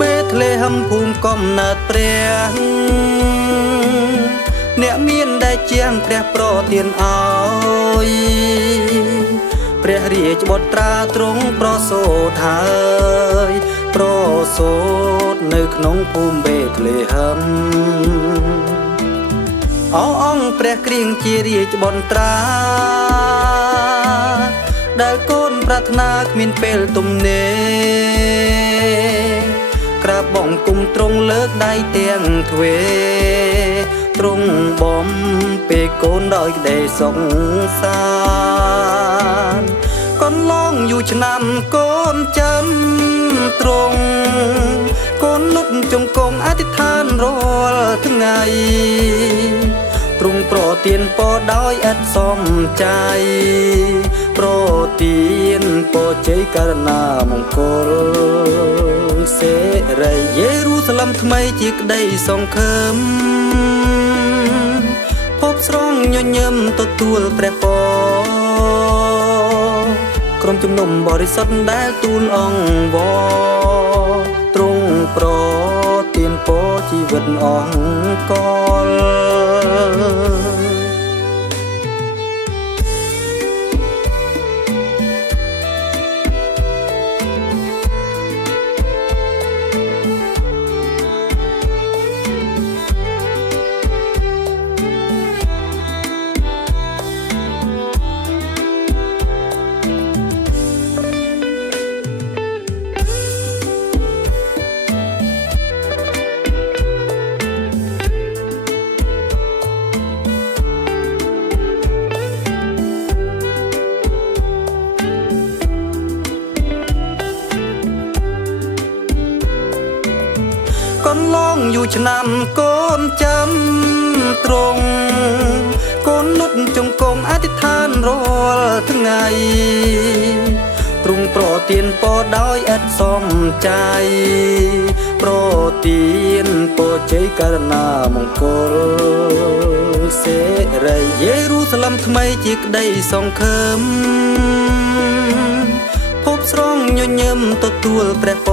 បេធ្លេហំភូមិកំណើតព្រះអ្នកមានដែលជាងព្រះប្រទានឲ្យព្រះរាជបុត្រាទ្រង់ប្រសូតហើយប្រសូតនៅក្នុងភូមិបេធ្លេហំអង្គព្រះគ្រៀងជារាជបុត្រាដែលកូនប្រាថ្នាគ្មានពេលទំនេរក្រាបបង្គំទ្រង់លើកដៃទាំងទ្វេទ្រង់បំពេលកូនដោយក្ដីសង្សារកន្លងយូរឆ្នាំកូនចាំទ្រង់កូនលុតជង្គង់អធិដ្ឋានរាល់ថ្ងៃទ្រង់ប្រទានពរដោយឥតសមใจប្រទានពរជ័យករណាមង្គលសេរីយេរូសាឡឹមថ្មីជាក្ដីសង្ឃឹមភពស្រង់ញញឹមទទួលព្រះពរក្រុមជំនុំបរិសុទ្ធដែលទូលអង្វរទ្រង់ប្រទានពរជីវិតអង្គលកន្លងយូរឆ្នាំកូនចាំទ្រង់កូនលុតជង្គង់អធិដ្ឋានរាល់ថ្ងៃទ្រង់ប្រទានពរដោយឥតសមใจប្រទានពរជ័យករណាមង្គលសេរីយេរូសាឡឹមថ្មីជាក្ដីសង្ឃឹមភពស្រង់ញញឹមទទួលព្រះព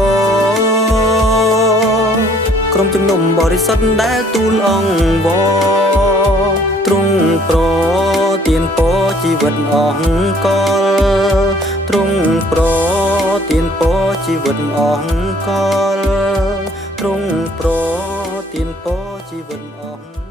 រក្រុមជំនុំបរិសុទ្ធដែលទូលអង្វរទ្រង់ប្រទានពរជីវិតអង្គលទ្រង់ប្រទានពរជីវិតអង្គលទ្រង់ប្រទានពរជីវិតអង្គ